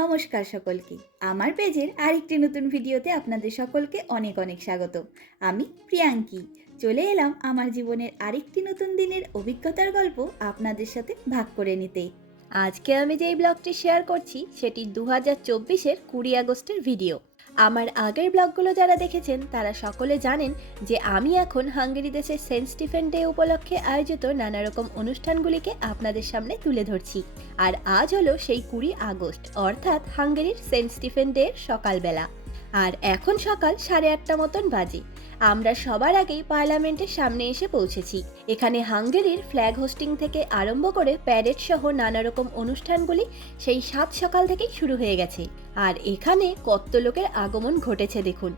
নমস্কার সকলকে। আমার পেজের আরেকটি নতুন ভিডিওতে আপনাদের সকলকে অনেক অনেক স্বাগত। আমি প্রিয়াঙ্কি। চলে এলাম আমার জীবনের আরেকটি নতুন দিনের অভিজ্ঞতার গল্প আপনাদের সাথে ভাগ করে নিতে। আজকে আমি যেই ব্লগটি শেয়ার করছি, সেটি দু হাজার চব্বিশের কুড়ি আগস্টের ভিডিও। আমার আগের ব্লগগুলো যারা দেখেছেন, তারা সকলে জানেন যে আমি এখন হাঙ্গেরি দেশের সেন্ট স্টিফেন ডে উপলক্ষে আয়োজিত নানা রকম অনুষ্ঠানগুলিকে আপনাদের সামনে তুলে ধরছি। আর আজ হলো সেই কুড়ি আগস্ট, অর্থাৎ হাঙ্গেরির সেন্ট স্টিফেন ডে সকালবেলা। আর এখন সকাল সাড়ে আটটা মতন বাজে। আমরা সবার আগেই পার্লামেন্টের সামনে এসে পৌঁছেছি। এখানে হাঙ্গেরির ফ্ল্যাগ হোস্টিং থেকে আরম্ভ করে প্যারেড সহ নানা রকম অনুষ্ঠানগুলি সেই সাত সকাল থেকেই শুরু হয়ে গেছে। আর এখানে কত লোকের আগমন ঘটেছে দেখুন।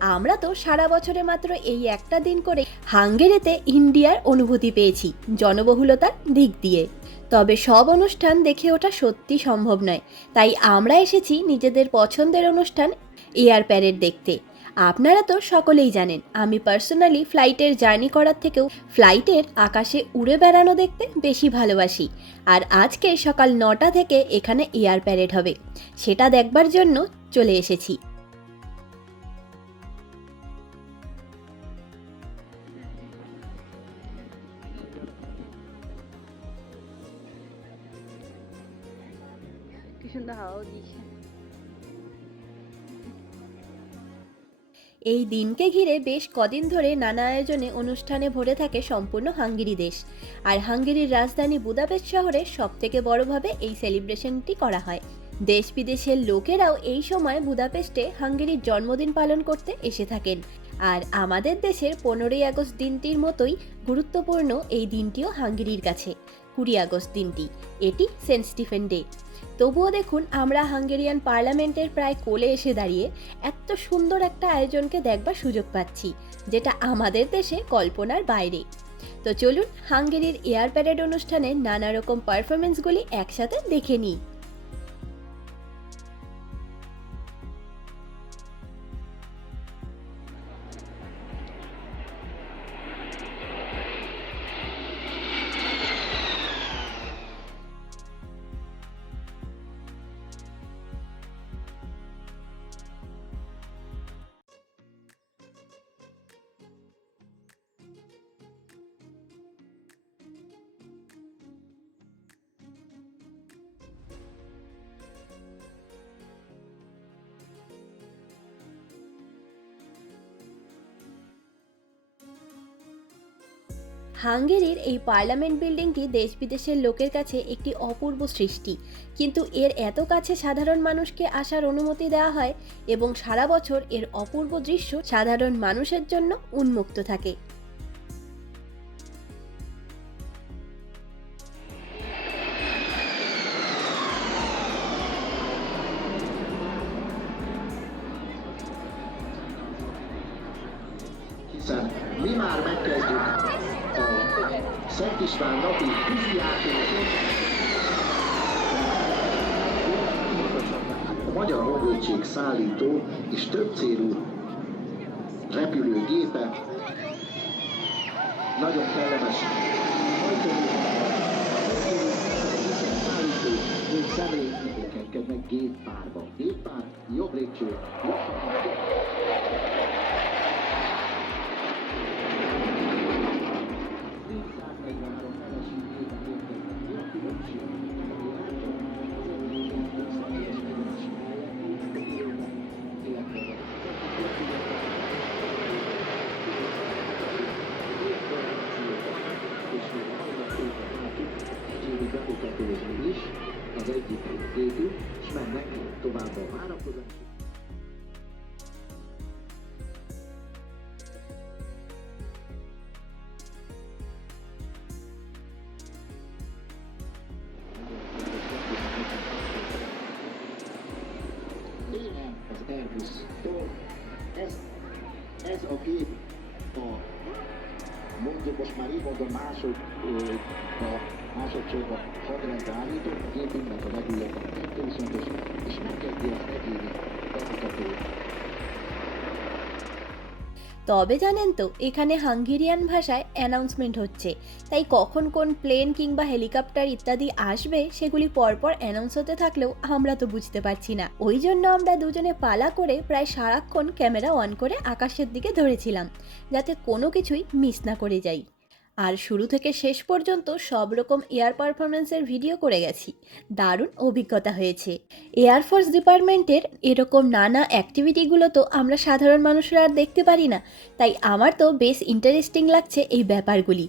আমরা তো সারা বছরে মাত্র এই একটা দিন করে হাঙ্গেরিতে ইন্ডিয়ার অনুভূতি পেয়েছি, জনবহুলতার দিক দিয়ে। তবে সব অনুষ্ঠান দেখে ওঠা সত্যি সম্ভব নয়। তাই আমরা এসেছি নিজেদের পছন্দের অনুষ্ঠান এয়ার প্যারেড দেখতে। আপনারা তো সকলেই জানেন, আমি পার্সোনালি ফ্লাইটের জার্নি করার থেকেও ফ্লাইটের আকাশে উড়ে বেড়ানো দেখতে বেশি ভালোবাসি। আর আজকে সকাল নটা থেকে এখানে এয়ার প্যারেড হবে, সেটা দেখবার জন্য চলে এসেছি। কি সুন্দর হাওয়াও দিচ্ছে। এই দিনকে ঘিরে বেশ কদিন ধরে নানা আয়োজনে অনুষ্ঠানে ভরে থাকে সম্পূর্ণ হাঙ্গেরি দেশ। আর হাঙ্গেরির রাজধানী বুদাপেস্ট শহরে সব থেকে বড়ভাবে এই সেলিব্রেশনটি করা হয়। দেশ বিদেশের লোকেরাও এই সময় বুদাপেস্টে হাঙ্গেরির জন্মদিন পালন করতে এসে থাকেন। আর আমাদের দেশের পনেরোই আগস্ট দিনটির মতোই গুরুত্বপূর্ণ এই দিনটিও হাঙ্গেরির কাছে। কুড়ি আগস্ট দিনটি, এটি সেন্ট স্টিফেন ডে। তবুও দেখুন, আমরা হাঙ্গেরিয়ান পার্লামেন্টের প্রায় কোলে এসে দাঁড়িয়ে এত সুন্দর একটা আয়োজনকে দেখবার সুযোগ পাচ্ছি, যেটা আমাদের দেশে কল্পনার বাইরে। তো চলুন, হাঙ্গেরির এয়ার প্যারেড অনুষ্ঠানে নানা রকম পারফরমেন্সগুলি একসাথে দেখে নিই। হাঙ্গেরির এই পার্লামেন্ট বিল্ডিংটি দেশ বিদেশের লোকের কাছে একটি অপূর্ব সৃষ্টি। কিন্তু এর এত কাছে সাধারণ মানুষকে আসার অনুমতি দেওয়া হয় এবং সারা বছর এর অপূর্ব দৃশ্য সাধারণ মানুষের জন্য উন্মুক্ত থাকে। Magyar Honvédség szállító és több célú repülőgépe. Nagyon kellemes. Hajtómű, szállító és személyek kednek géppárba. Géppár, jobb lépcső, jobb is, az egyik tétű, és mennek tovább a várakozás. Innen az Airbus-tól ez, ez a gép a Munde most már így mondom, másod, a másodsorban hadrendbe állított, én mindent a legújabbat, kettő viszontos, és megkezdi az egyéni befutatót. তবে জানেন তো, এখানে Hungarian ভাষায় announcement হচ্ছে। তাই কখন কোন plane কিংবা হেলিকপ্টার ইত্যাদি আসবে, সেগুলি পরপর অ্যানাউন্স হতে থাকলেও আমরা তো বুঝতে পারছি না। ওই জন্য আমরা দুজনে পালা করে প্রায় সারাক্ষণ ক্যামেরা অন করে আকাশের দিকে ধরেছিলাম, যাতে কোনো কিছুই মিস না করে যাই। আর শুরু থেকে শেষ পর্যন্ত সব রকম এয়ার পারফরমেন্সের ভিডিও করে গেছি। দারুণ অভিজ্ঞতা হয়েছে। এয়ারফোর্স ডিপার্টমেন্টের এরকম নানা অ্যাক্টিভিটিগুলো তো আমরা সাধারণ মানুষরা আর দেখতে পারি না। তাই আমার তো বেশ ইন্টারেস্টিং লাগছে এই ব্যাপারগুলি।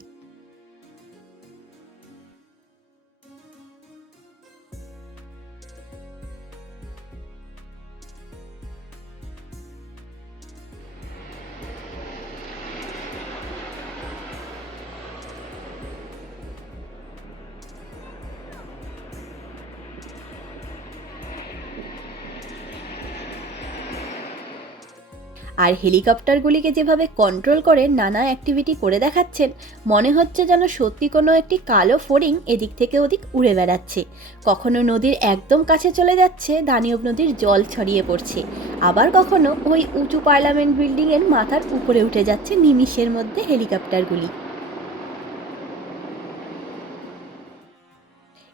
আর হেলিকপ্টারগুলিকে যেভাবে কন্ট্রোল করে নানা অ্যাক্টিভিটি করে দেখাচ্ছেন, মনে হচ্ছে যেন সত্যি কোনো একটি কালো ফড়িং এদিক থেকে ওদিক উড়ে বেড়াচ্ছে। কখনো নদীর একদম কাছে চলে যাচ্ছে দানিয়ব নদীর জল ছড়িয়ে পড়ছে। আবার কখনো ওই উঁচু পার্লামেন্ট বিল্ডিংয়ের মাথার উপরে উঠে যাচ্ছে নিমিষের মধ্যে হেলিকপ্টারগুলি।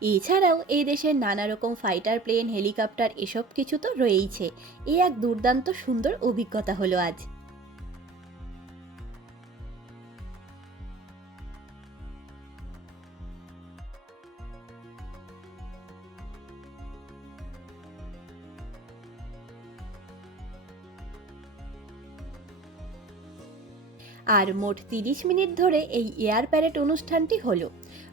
এছাড়াও এই দেশের নানা রকম ফাইটার প্লেন হেলিকপ্টার এসব কিছু তো রয়েইছে। এ এক দুর্দান্ত সুন্দর অভিজ্ঞতা হলো আজ। আর মোট তিরিশ মিনিট ধরে এই এয়ার প্যারেড অনুষ্ঠানটি হলো।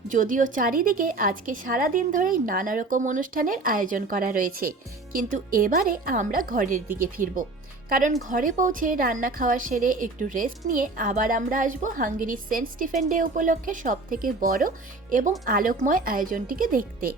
যদিও চারিদিকে আজকে সারা দিন ধরেই নানা রকম অনুষ্ঠানের আয়োজন করা রয়েছে, কিন্তু এবারে আমরা ঘরের দিকে ফিরব। কারণ ঘরে পৌঁছে রান্না খাওয়া সেরে একটু রেস্ট নিয়ে আবার আমরা আসব হাঙ্গেরির সেন্ট স্টিফেন ডে উপলক্ষে সব থেকে বড় এবং আলোকময় আয়োজনটিকে দেখতে।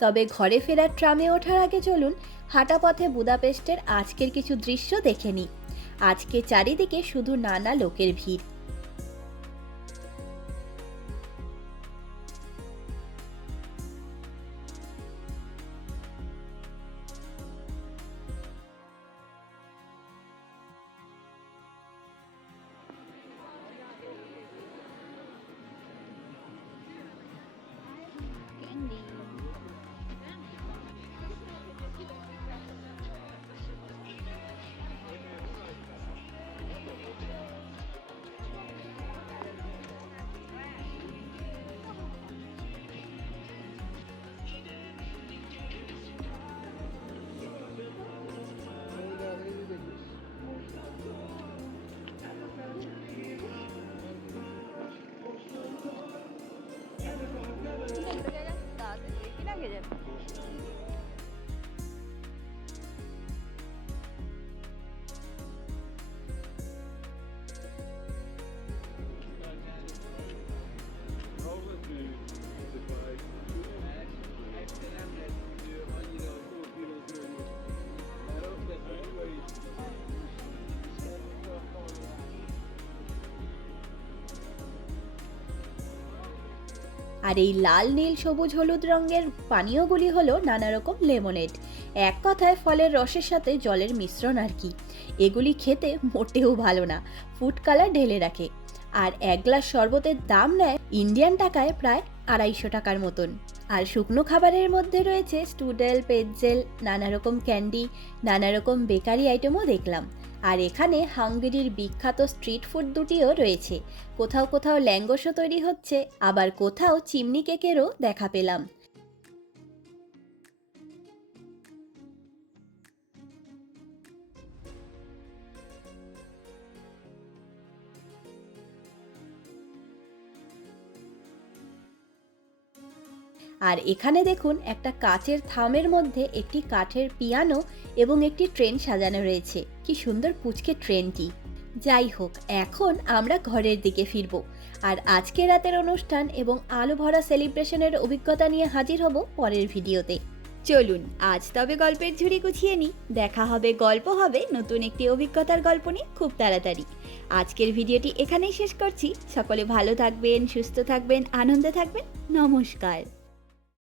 তবে ঘরে ফেরার ট্রামে ওঠার আগে চলুন হাঁটা পথে বুদাপেস্টের আজকের কিছু দৃশ্য দেখে নিই। আজকে চারিদিকে শুধু নানা লোকের ভিড়। Cool. আর এই লাল, নীল, সবুজ, হলুদ রঙের পানীয়গুলি হলো নানা রকম লেমনেড এক কথায় ফলের রসের সাথে জলের মিশ্রণ আর কি। এগুলি খেতে মোটেও ভালো না, ফুড কালার ঢেলে রাখে। আর এক গ্লাস শরবতের দাম নেয় ইন্ডিয়ান টাকায় প্রায় আড়াইশো টাকার মতন। আর শুকনো খাবারের মধ্যে রয়েছে স্টুডেল, পেটজেল নানা রকম ক্যান্ডি নানা রকম বেকারি আইটেমও দেখলাম। আর এখানে হাঙ্গেরির বিখ্যাত স্ট্রিট ফুড দুটিও রয়েছে। কোথাও কোথাও ল্যাঙ্গসও তৈরি হচ্ছে, আবার কোথাও চিমনি কেকেরও দেখা পেলাম। আর এখানে দেখুন, একটা কাচের থামের মধ্যে একটি কাঠের পিয়ানো এবং একটি ট্রেন সাজানো রয়েছে। কি সুন্দর পুচকে ট্রেনটি। যাই হোক, এখন আমরা ঘরের দিকে ফিরব। আর আজকে রাতের অনুষ্ঠান এবং আলো ভরা সেলিব্রেশনের অভিজ্ঞতা নিয়ে হাজির হব পরের ভিডিওতে। চলুন, আজ তবে গল্পের ঝুড়ি গুছিয়ে নিই। দেখা হবে, গল্প হবে, নতুন একটি অভিজ্ঞতার গল্প নিয়ে খুব তাড়াতাড়ি। আজকের ভিডিওটি এখানেই শেষ করছি। সকলে ভালো থাকবেন, সুস্থ থাকবেন, আনন্দে থাকবেন। নমস্কার।